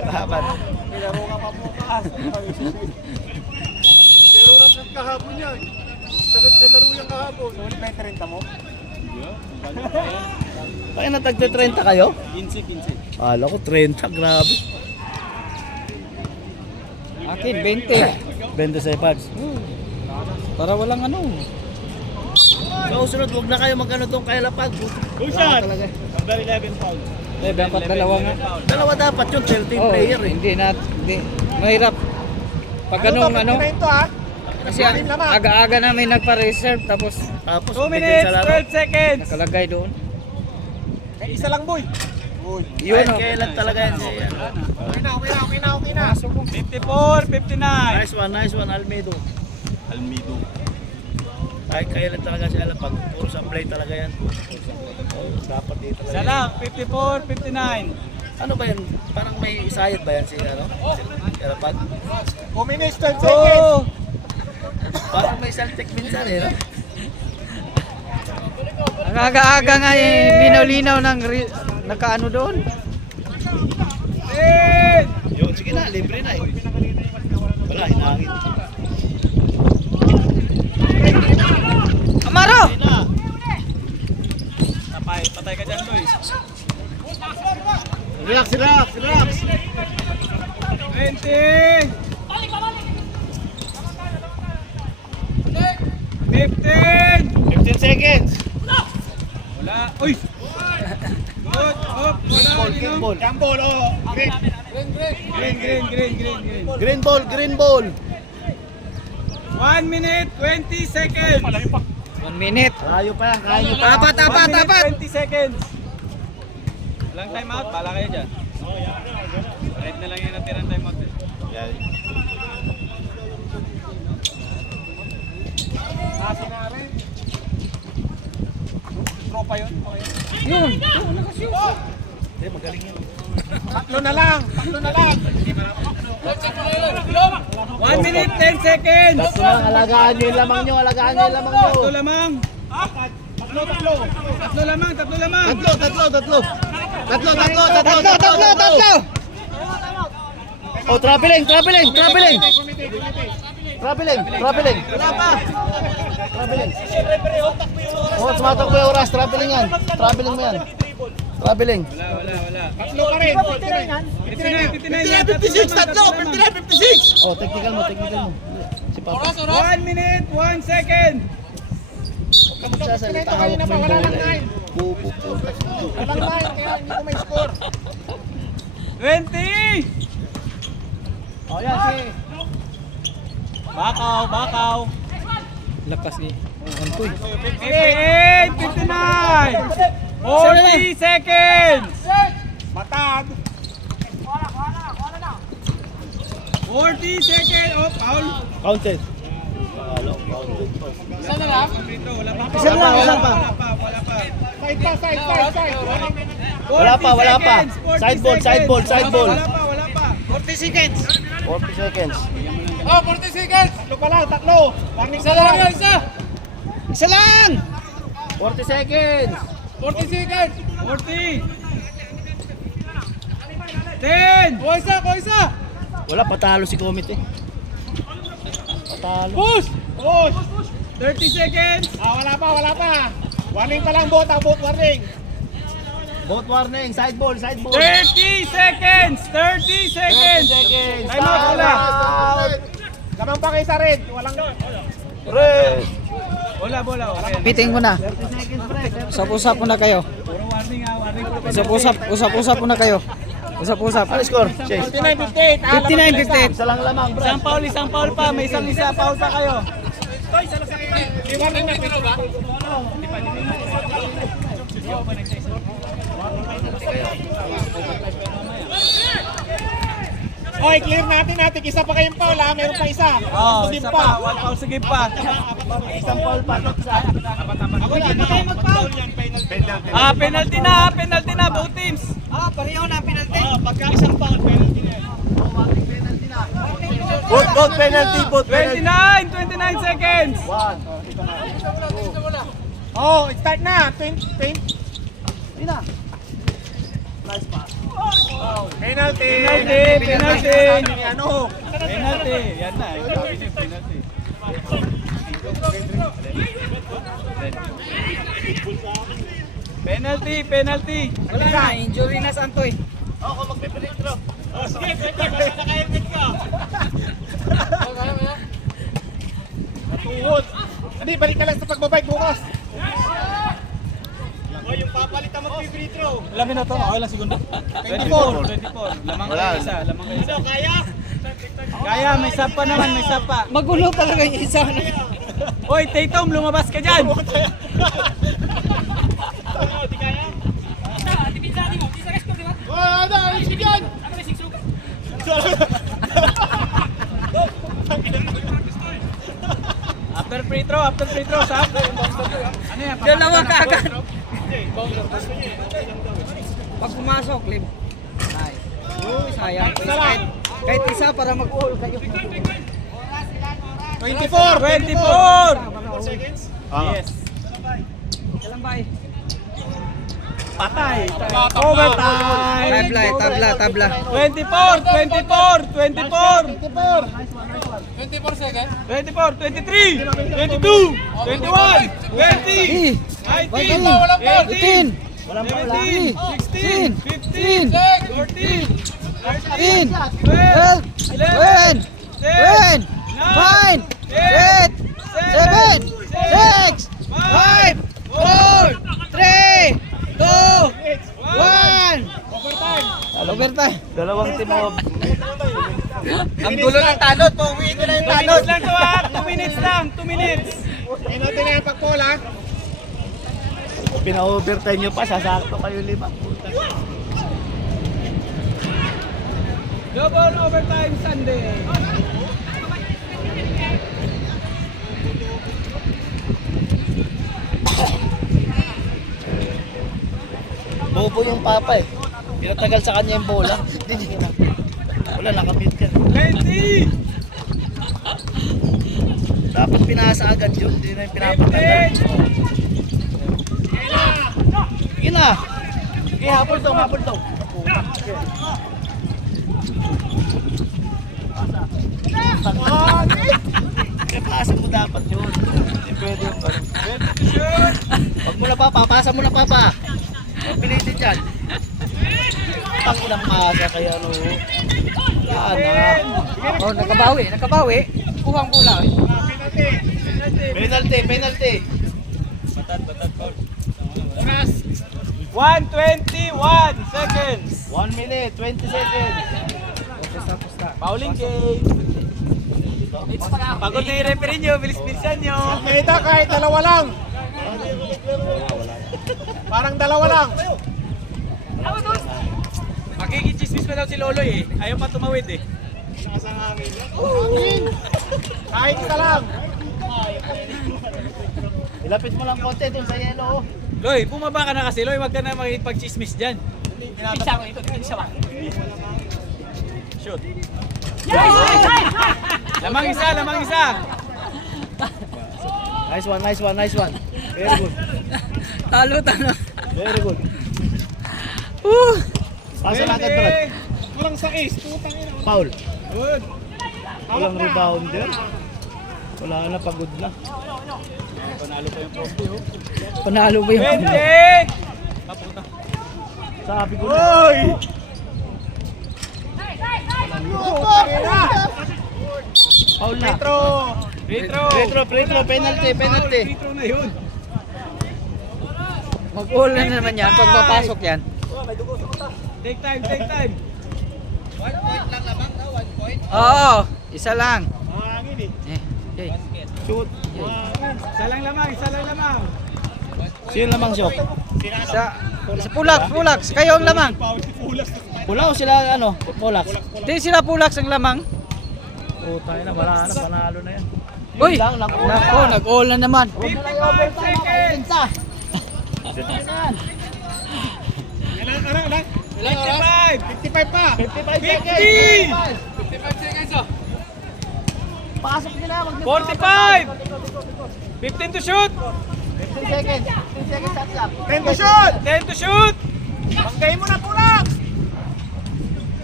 Salamat. Pero nasa kahapon yan. Sagad sa laro yung kahapon. Sulit na yung 30 mo? Kaya natagte-30 kayo? 15. Kala ko 30, grabe. Akin, 20. 20 sa ipags. Para walang ano. Kausunod, huwag na kayo magano doon kay Lapag. Shot! Talaga. Number 11 foul. Eh, dapat dalawa nga. Dalawa dapat yun, 13 Oh, player eh. hindi. Mahirap. Pag ganung ano, ito ha? kasi aga-aga na may nagpa-reserve tapos Tapos 2 bigyan minutes, sa laro. 12 seconds. nakalagay doon. Isa lang boy. Yun, kailan talaga yan siya. Okay na. 54, 59. Nice one, Almedo. Kahit kailan talaga siya Lapag. Puro sa play talaga yan. Oh, dapat dito Isa talaga. lang, 54, 59. Ano ba yan? Parang may isayad ba yan si ano? Si Lapag? 2 minutes, 12 seconds. Oh! Parang may saltik minsan eh. No? Ang aga-aga nga linaw-linaw ng nakaano doon. Yun, sige na, libre na eh. Wala, hinangin. Amaro! Sige na. Patay ka dyan, Luis. Relax. 20! 15! 15 seconds. Wala. Uy! Good. Up. Wala. Green ball. Jambol, oh. Green. Green. Green ball. 1 minute, 20 seconds. 1 minute. Layo pa yan, kaya nyo pa. Tapat. 1 minute, 20 seconds. Walang time out. Bala kayo dyan. Right na lang yung natirang time out. Nasi na rin. Tropa yun. Okay. Yun. Hindi, magaling yun. Tatlo na lang. 1 minute, 10 seconds. Tatlo lang, alagaan nyo yung lamang nyo. Tatlo lamang. Tatlo lamang. Tatlo. Oh, traveling. Traveling. Wala pa. Traveling. Oh, tumatakbo yung oras. Traveling yan. Traveling mo yan. Traveling. Wala. Tatlo ka rin. 59, tatlo. 59-56. Oh, technical mo. Si Papa. 1 minute, 1 second. Huwag ka magsasalita. Hawak mo yung Wala lang bola. 9. Pupo. Walang 9. Kaya hindi ko may score. 20! Oh, yan si. Bakaw. Lakas ni. Antoy. 58, 59! 40 seconds! Matad. 40 seconds! Oh, foul! Counted. Isa na lang? Wala pa. Isa lang. Wala pa. Side. Wala pa. 40 Side ball. seconds. Wala pa. 40 seconds. Tatlo pa lang. Warning sa lang. Isa lang! 40 seconds. 40! 10! Koisa. Wala, patalo si Comet eh. Patalo. Push. 30 seconds! Wala pa. Warning pa lang, boat warning. Both warning. Side ball. 30 seconds! 30 seconds! Time out wala. Lamang pa kay Sarid. Walang... Bola. Okay. Piting mo na. 30 seconds, pre. Usap-usap muna kayo. Puro warning ha. Warning po. Usap-usap muna kayo. Usap-usap. Ano score? Chase. 59-58. 59-58. Isa lang lamang, pre. Isang foul pa. May isa foul pa kayo. Warning na pito ba? Oy, clear natin. Isa pa kayong foul ha. Meron pa isa. Isa pa. 1 foul sa game pa. Isang foul pa. Ako hindi pa kayo mag-foul. Penalty na. Both teams. Pareho na ang penalty. Pagka isang foul, penalty na yan. Both penalty, both penalty. 29 seconds. Oh, start na. 20. Ina. Nice pass. Penalty. Penalty. Ano? Penalty. Yan na. Sabi niyo, penalty. Penalty. Wala na, injury na Santoy. Ako magpe-free throw. Oh, sige, pwede. Basta naka-helmet ka. Natuhod. Hindi, balik ka lang sa pagbabike bukas. Oh, yung papalitan mag-free throw. Ilang minuto? Okay lang segundo. 24. Lamang kayo isa. So, kaya? Kaya, may sapa naman, may sapa. Magulo talaga yung isa. Hoy, Tatum, lumabas ka dyan. Oh, di kaya? Oh, ano? Sige yan! After free throw, sap. Ano yan? Dalawa ka agad. Pag pumasok, Lim. Nice. Uy, sayang. Kahit isa para mag-all kayo. 24! 24 seconds? Yes. Kailan ba eh? Patay. Overtime. Tabla. 24 seconds? 24, 23, 22, 21, 20, 19, 18, 17, 16, 15, 14, 13, 12, 11, 10, 9, 8, 7, 6, 5, 4, 3, 2, 1. Overtime. Dalawang team of Ang gulo ng tanod, pauwiin ko na yung 2 tanod. minutes lang to ha. 2 minutes lang. 2 minutes. Inotin na yung pagpola. pina-overtime nyo pa, sasakto kayo 5. Double overtime Sunday. Bobo yung papa eh. Pinatagal sa kanya yung bola. Hindi na. Wala, nakabit ka. 20, Dapat pinasa agad yun. Hindi na yung pinapatagal. 15, Sige na. Sige, hapol to. Pasa mo dapat yun. Hindi pwede yung parang. Huwag mo na papa, pasa mo na papa. Pilitin dyan. Pangilang pasa kaya ano. Yan na. Oh, nakabawi. Kuhang bola. Penalty. Batat foul. Oras. 121 seconds. 1 minute, 20 seconds. Fouling game. Pagod na yung referee nyo, bilis-bilisan nyo. Kita kahit dalawa lang. Parang dalawa lang. Makikichismis pa daw si Loloy eh. Ayaw pa tumawid eh. Kahit isa lang. Ilapit mo lang konti dun sa yellow. Loy, bumaba ka na kasi Loy, wag ka na makipag-chismis dyan. Shoot. Lamang isa. Nice one. Very good. Talo. Very good. Pasa na agad Brad. Walang sa ace. Putang ina. Foul. Good. Walang rebounder. Wala na, pagod na. Panalo pa yung poste oh. Panalo ba yung 20! Kaputa. Sabi ko na. Oy! Foul na. Free throw. Free throw, penalty. Free throw na yun. Mag-all na naman yan pag papasok yan. Take time. 1 point lang lamang, no? 1 point. Oo, isa lang. Mahangin eh. Okay. Shoot. Isa lang lamang. Sino lamang shot? Isa Pulax. Kayo ang lamang. Pula o sila ano? Pulax. Hindi sila Pulax ang lamang. Puta na, wala na, panalo na yan. Uy! Yun lang, nag-all na. Nako, nag-all na naman. 55 seconds. Anak. 55! 55 pa! 55 50! seconds. 55 seconds oh! Pasok nila. Wag niyo 45! 15 to shoot! 15 seconds. 15 seconds shot clock. 10 to shoot! 10 to shoot! Panggay mo na tulak!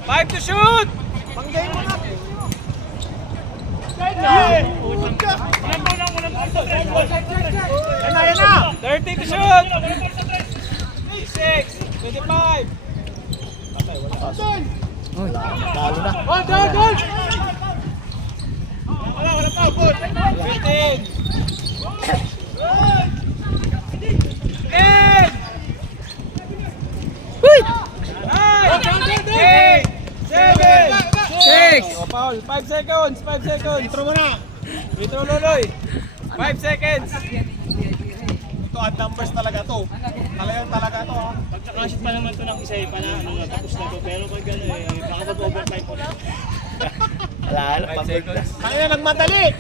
5 to shoot! Panggay mo na! Yan na! 30 to shoot! 6! 25! Talo na. Wala pa, good! 15! 10! Huy! 9! 8! 7! 6! O, foul. 5 seconds! 5 seconds! Intro mo na! Ito, Loloy! 5 seconds! Ito, odd numbers talaga to. Talaga to ha. Pagkakashoot pa naman ito ng isa pa na tapos na to. Pero pag gano'n baka mag-overtime po na. Wala, 5 seconds. Kaya nagmadali!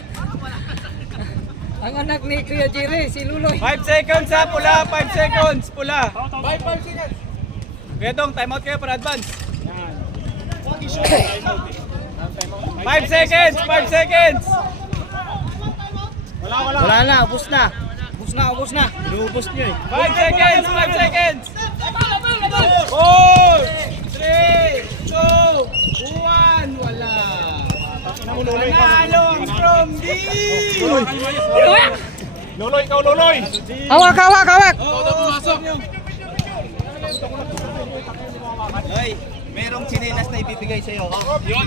Ang anak ni Kuya Jerry, si Luloy. 5 seconds ha, pula, 5 seconds, pula. 5 seconds. Kuya Dong, timeout kayo para advance. 5 seconds, 5 seconds. Wala na, ubos na. Ubus na. Inuubos niyo eh. 5 seconds, 5 seconds. 4, 3, 2, 1, wala. Panalo ang from D. Loloy, ikaw Loloy! Hawak! Ay, merong chinelas na ibibigay sa'yo. Yun!